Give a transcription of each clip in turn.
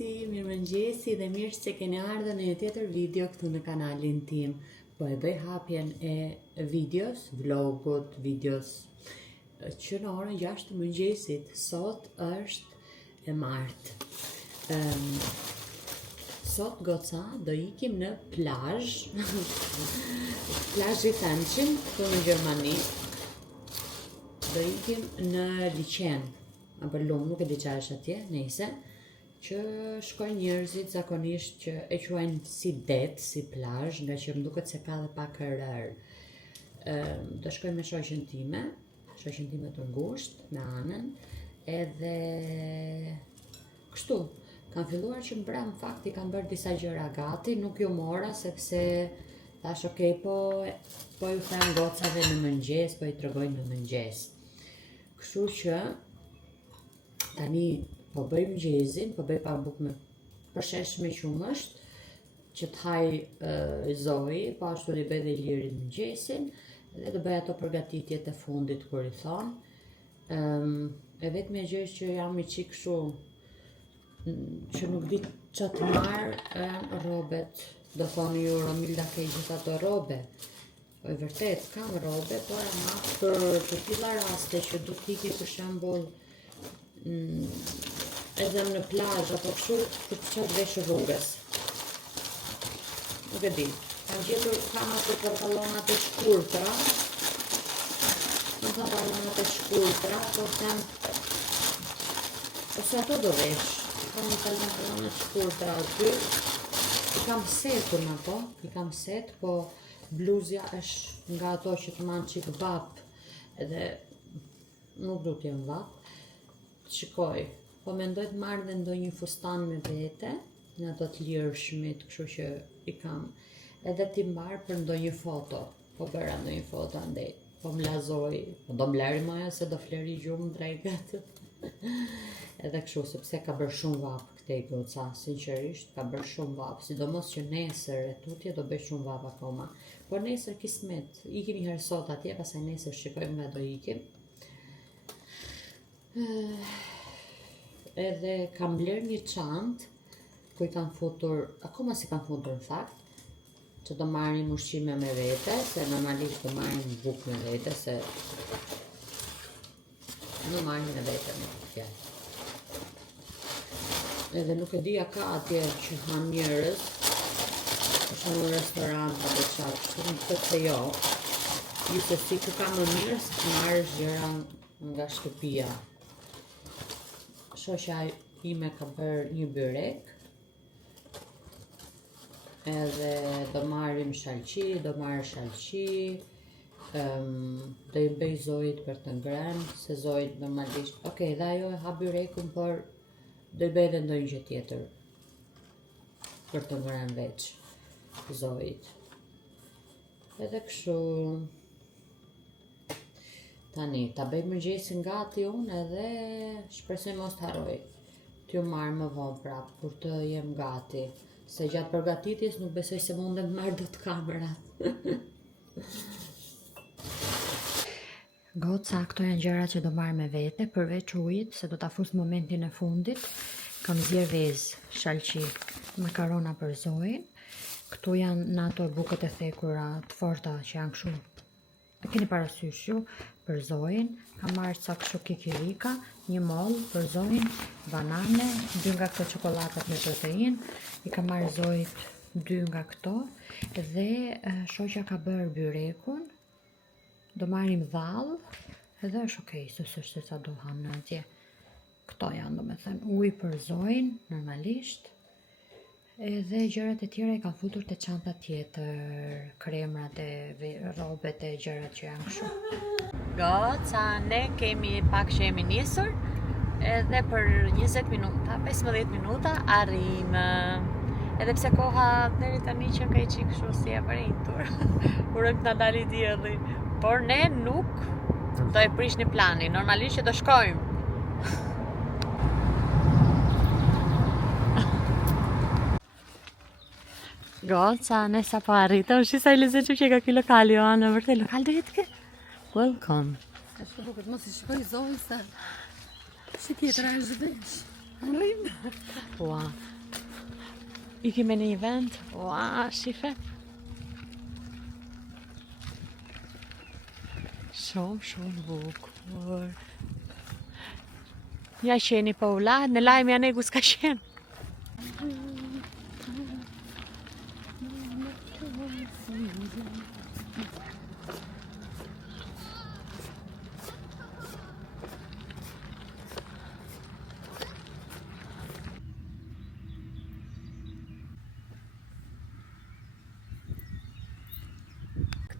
Mirëmëngjesi dhe mirë që keni ardhur në një tjetër video këtu në kanalin tim. Po e bëj hapjen e videos, vlogut, videos që në orën 6 të mëngjesit. Sot është e martë. Sot goca do ikim në plazh. Plazhi Thançin këtu në Gjermani. Do ikim në liçen. Apo lumë, nuk e di çfarë është atje, nejse. Që shkojnë njerëzit zakonisht që e quajnë si det, si plazh, nga që më duket se ka dhe pak rër. Do shkojmë me shoqen time të ngushtë, me Anën, edhe kështu. Kam filluar që mbrëm fakti kam bërë disa gjëra gati, nuk ju mora sepse thash okay, po ju them gocave në mëngjes, po i tregoj në mëngjes. Kështu që tani po bëj mëngjesin, po bëj pa bukë me përshesh me qumësht, që të haj Zohi, po ashtu i bëj dhe Iliri mëngjesin, dhe do bëj ato përgatitjet e fundit kur i thon. E vetme gjë që jam i çik kështu që nuk di ç'a të marr robet. Do thoni ju Romilda ke gjithë ato robe. Po e vërtet kam robe, por ama për të tilla raste që do të iki për shembull edhe në plazh apo kështu për të çat vesh rrugës. Nuk e di. Kam ato pantallonat e shkurtra. Po them ose ato do vesh. Kam një pantallon të shkurtra aty. I kam set, po bluzja është nga ato që të manë qik vap, edhe nuk du t'jem vap. Shikoj, po mendoj të marrë dhe ndonjë fustan me vete, në ato të lirshmit, kështu që i kam, edhe t'i mbarë për ndonjë foto, po bëra ndonjë foto andej, po m'lazoj, po do m'leri maja se do fleri gjumë drejket. Edhe kështu, sepse ka bërë shumë vap këtej goca, sinqerisht, ka bërë shumë vap, sidomos që nesër e tutje do bëj shumë vap akoma. Por nesër kismet, ikim një herë sot atje, pastaj nesër shikojmë nga do ikim. Edhe kam bler një çantë ku i kam futur, akoma si kam futur në fakt, që do marrim ushqime me vete, se normalisht do marrim bukë me vete, se nuk marrim me vete me fjalë. Edhe nuk e di a ka atje që han njerëz, është në restorant apo çfarë, shumë të se jo. Gjithsesi që ka më mirë se të marrësh gjëra nga shtëpia. Shoqja ime ka bërë një byrek, edhe do marrim shalqi, do i bëj Zoit për të ngrënë, se Zoit normalisht, okej, dhe ajo e ha byrekun, por do i bëj edhe ndonjë gjë tjetër për të ngrënë veç Zoit. Edhe kështu tani, ta bëj mëngjesin gati unë edhe shpresoj mos të harroj t'ju marrë më vonë prap, kur të jem gati. Se gjatë përgatitjes nuk besoj se mundem të marrë dot kamerat. Goca, këto janë gjëra që do marrë me vete, përveç ujit, se do ta fus momentin e fundit. Kam zjer vezë, shalqi, makarona për Zoin. Këtu janë në ato bukët e thekura të forta që janë kështu. E keni parasysh ju, për Zoin, kam marrë ca kështu kikirika, një mollë për Zoin, banane, 2 nga këto çokoladat me protein, i kam marrë Zoit 2 nga këto, dhe shoqja ka bërë byrekun, do marrim dhall, edhe është okej, s'është se sa do hanë atje. Këto janë, domethënë, ujë për Zoin, normalisht. Edhe gjërat e tjera i kam futur te çanta tjetër, kremrat e robet e gjërat që janë kështu. Goca, ne kemi pak që jemi nisur, edhe për 20 minuta, 15 minuta arrim. Edhe pse koha deri tani që ka i çik kështu si e përrintur. Urojmë të na dali dielli, por ne nuk do e prishni planin, normalisht që do shkojmë. Goca, ne sa po arritëm, shisa i lezetshëm që ka ky lokal, Joana, vërtet lokal do jetë kë? Welcome. Ashtu duket, mos i shikoj Zohin se si tjetër është vesh. Ua. Ikim me një vend. Ua, shife. Shumë bukur. Ja qeni pa ula, në lajmë janë egu s'ka qenë.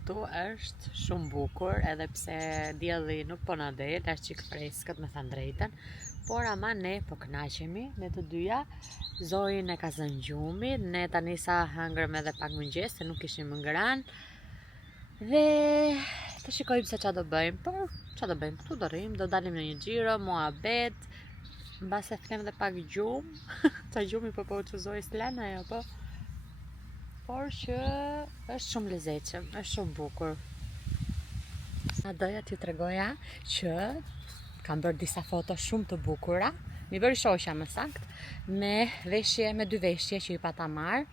Këtu është shumë bukur, edhe pse dielli nuk po na del, është çik freskët me thënë drejtën, por ama ne po kënaqemi, ne të dyja. Zoin e ka zënë gjumi, ne tani sa hëngrëm edhe pak mëngjes, se nuk kishim ngrënë. Dhe të shikojmë se çfarë do bëjmë, por çfarë do bëjmë? Këtu do rrim, do dalim në një xhiro, muhabet, mbase them edhe pak gjumë. Ta gjumi po çuzoj s'len ajo po. Por që është shumë lezetshëm, është shumë bukur. A doja t'ju tregoja që kam bërë disa foto shumë të bukura. Mi bëri shoqja më sakt, me veshje, me 2 veshje që i pata marr.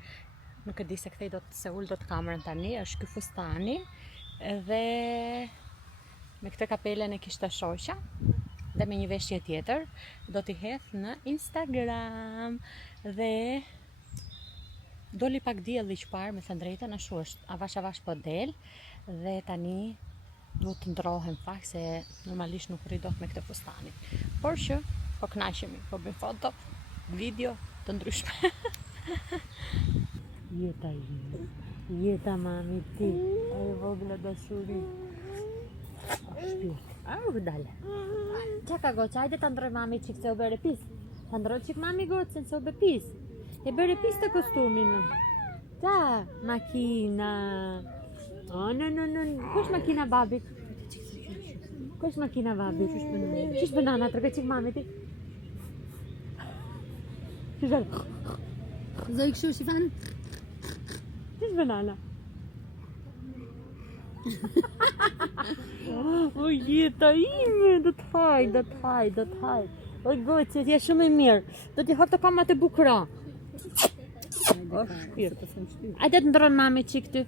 Nuk e di se kthej se ul dot kamerën tani, është ky fustani. Dhe me këtë kapelen e kishte shoqja. Dhe me një veshje tjetër do t'i hedh në Instagram. Dhe doli pak dielli çfarë, me thënë drejtën, ashtu është, avash po del. Dhe tani duhet të ndrohem pak, se normalisht nuk rri dot me këtë fustani. Por që po kënaqemi, po bëjmë foto, video të ndryshme. Jeta ime, jeta mami ti, e vogla dashuri. Shpirt. Dale. Çaka goça, hajde ta ndroj mami çik se u bëre pis. Ta ndroj çik mami gocën se u bë pis. E bëre pis të kostumin. Ta, makina. Oh, no. Kush makina babit? Kush makina babit? Qish banana, tërgë qik mami ti? Qish banana? Zoj këshu shifan? Qish banana? O jeta ime, do të haj. O goqe, t'ja shumë e mirë. Do t'i hap të kamat e bukura. O shpirt. Ajde të ndronë mami qik ty.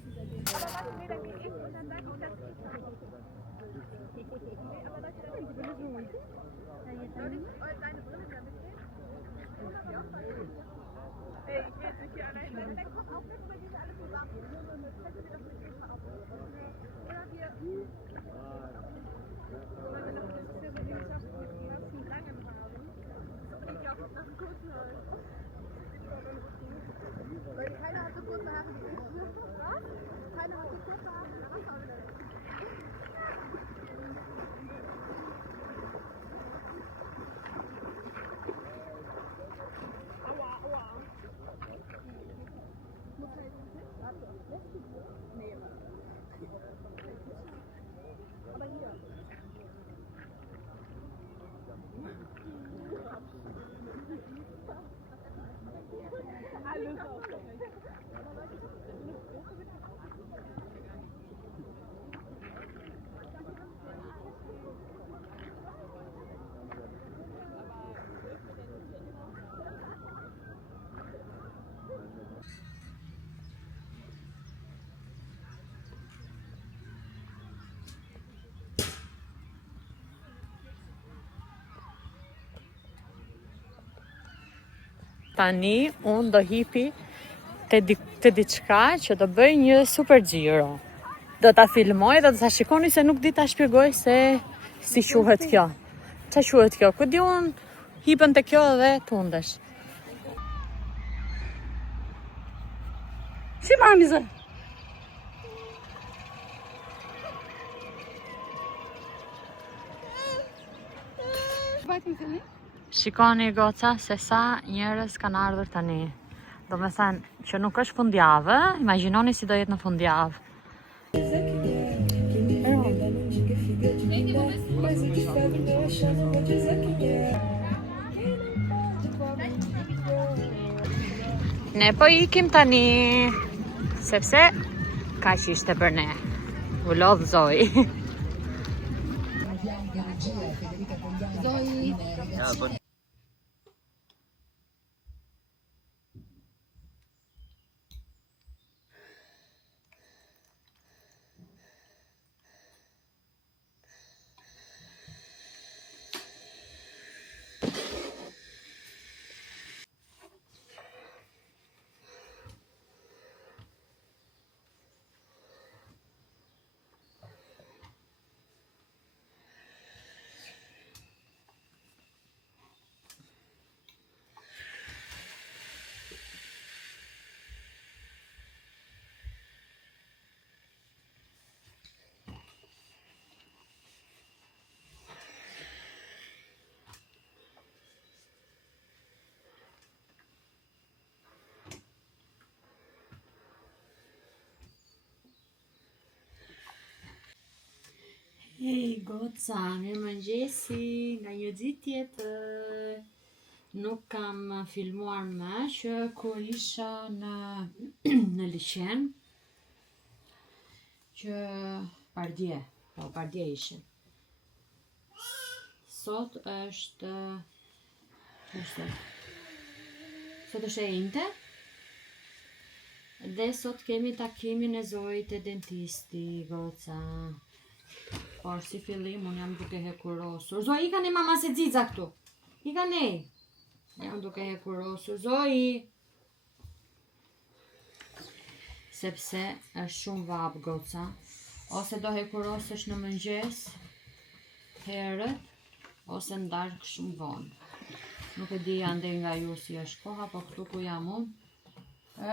Tani unë do hipi të diçka që do bëj një super xhiro. Do ta filmoj dhe do ta shikoni se nuk di ta shpjegoj se si quhet kjo. Qa quhet kjo? Ku di unë hipën të kjo dhe tundesh. Si mami zë? Shikoni goca se sa njerëz kanë ardhur tani. Do me thënë që nuk është fundjavë, imagjinoni si do jetë në fundjavë. Ne po ikim tani, sepse ka që ishte për ne. U lodh Zoj. Hej, goca, mirëmëngjesi nga një ditë tjetër. Nuk kam filmuar më që kur isha në liçen, që Bardhje ishim. Sot është e njëjtë. Dhe sot kemi takimin e Zoit te dentisti, goca. Por si fillim, unë jam duke hekurosur. Zoi, ika ne mama se xixa këtu. Ika ne. Jam duke hekurosur. Zoi. Sepse është shumë vap, goca. Ose do hekurosësh në mëngjes, herët, ose ndark shumë vonë. Nuk e di ande nga ju si është koha, po këtu ku jam unë,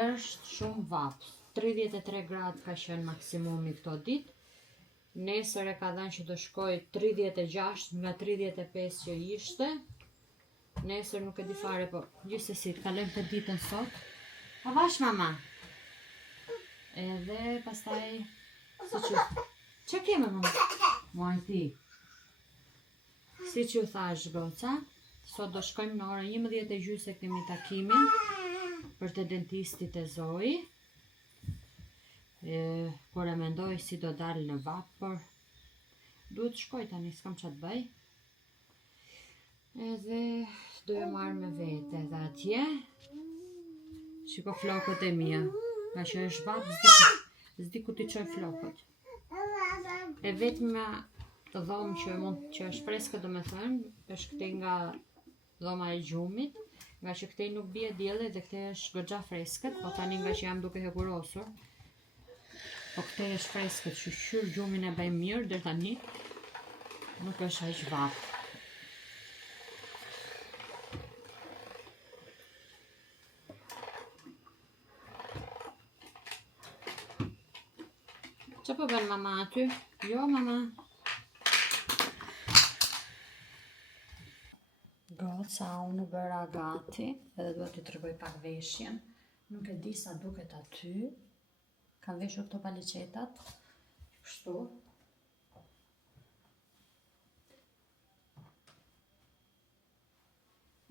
është shumë vap. 33 gradë ka qenë maksimumi këto ditë. Nesër e ka dhënë që do shkoj 36 nga 35 që ishte. Nesër nuk e di fare, po gjithsesi të kalojmë të ditën sot. A vash mama? Edhe pastaj që keme mama? Muajti. Si që thash, goca, sot do shkojmë në orën 11:30 kemi takimin për të dentistit e Zoi. Por e mendoj si do dalë në vap, por duhet shkoj tani, s'kam që të bëj. Edhe do e marrë me vete dhe atje. Shiko flokët e mia, nga që është vap, zdi ku t'i qoj flokët. E vetëma të dhomë që është freskët, do me thënë, është këtej nga dhoma e gjumit, nga që këtej nuk bie dielli dhe këtej është goxha freskët, po tani nga që jam duke hekurosur, po këtej është freskët, shqyr gjumin e bëjmë mirë, dhe tani nuk është aq vap. Që po bën mama aty? Jo, mama. Goca, unë bëra gati, edhe duhet t'i tregoj pak veshjen. Nuk e di sa duket aty. Kam veshur këto paliqetat. Kështu.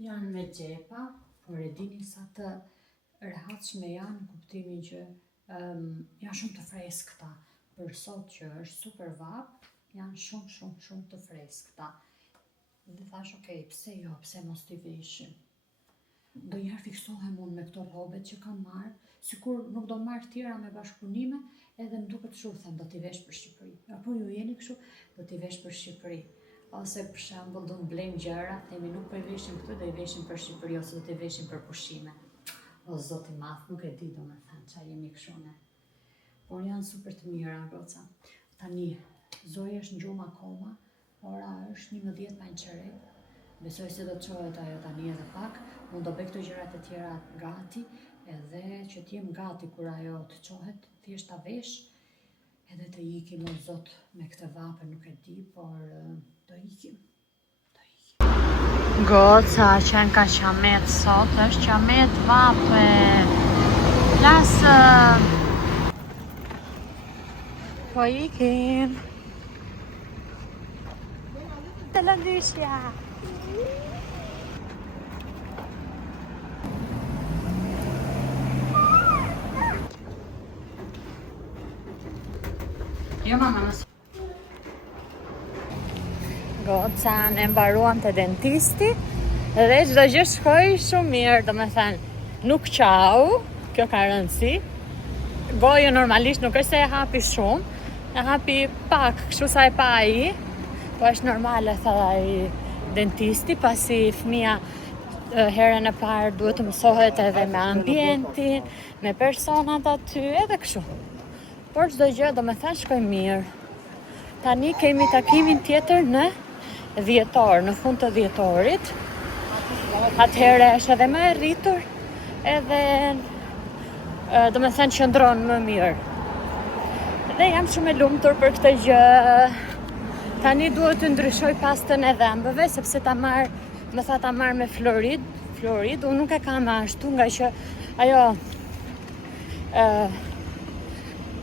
Janë me xhepa, por e dini sa të rehatshme janë, në kuptimin që janë shumë të freskëta. Për sot që është super vap, janë shumë të freskëta. Dhe thash, okej, pse jo, pse mos t'i veshim. Do njerë fiksohem unë me këto robet që kam marrë, sikur nuk do marrë tjera me bashkëpunime, edhe më duket kështu, them, do t'i vesh për Shqipëri. Apo ju jeni kështu, do t'i vesh për Shqipëri. Ose për shembull do m'blejmë gjëra, themi nuk po i veshim këtu, do i veshim për Shqipëri, ose do t'i veshim për pushime. O Zoti i Madh, nuk e di domethënë çfarë jemi kështu ne. Por janë super të mira, goca. Tani, Zoi është në gjumë akoma, ora është 11:15. Besoj se do të çohet ajo tani edhe pak. Unë do bëj këto gjërat e tjera gati, edhe që t'jem gati kur ajo të çohet, thjesht ta vesh, edhe të ikim o Zot me këtë vape, nuk e di, por do ikim. Goca, qenë ka qamet sot, është qamet vape. Lasë. Po ikim. Të lëndishja. Jo, mama, nësë. Goca, ne mbaruam të dentisti, dhe çdo gjë shkoi shumë mirë, do me thënë, nuk qau, kjo ka rëndësi. Gojë normalisht nuk është se e hapi shumë, e hapi pak, kështu sa e pa ai, po është normale, tha ai dentisti, pasi fëmia herën e parë duhet të mësohet edhe me ambientin, me personat aty, edhe kështu. Por çdo gjë, do me thënë, shkoi mirë. Tani kemi takimin tjetër në dhjetor, në fund të dhjetorit. Atëherë është edhe më e rritur, edhe do me thënë qëndron më mirë. Dhe jam shumë e lumtur për këtë gjë. Tani duhet të ndryshoj pastën e dhëmbëve, sepse ta marr me florid, unë nuk e kam ashtu, nga që ajo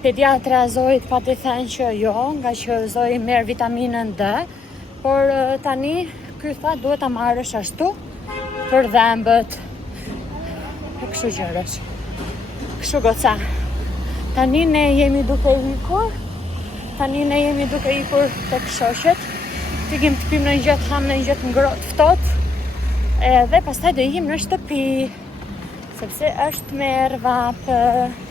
pediatra Zojt pa të thënë që jo, nga që Zoj merr vitaminën D, por tani ky tha duhet ta marrësh ashtu për dhembët. E kështu gjërësh. Kështu goca. Tani ne jemi duke ikur tek shoqet. Tikim të pim në një gjë, ham në një gjë të ngrohtë ftohtë. Edhe pastaj do ikim në shtëpi, sepse është merr vapë.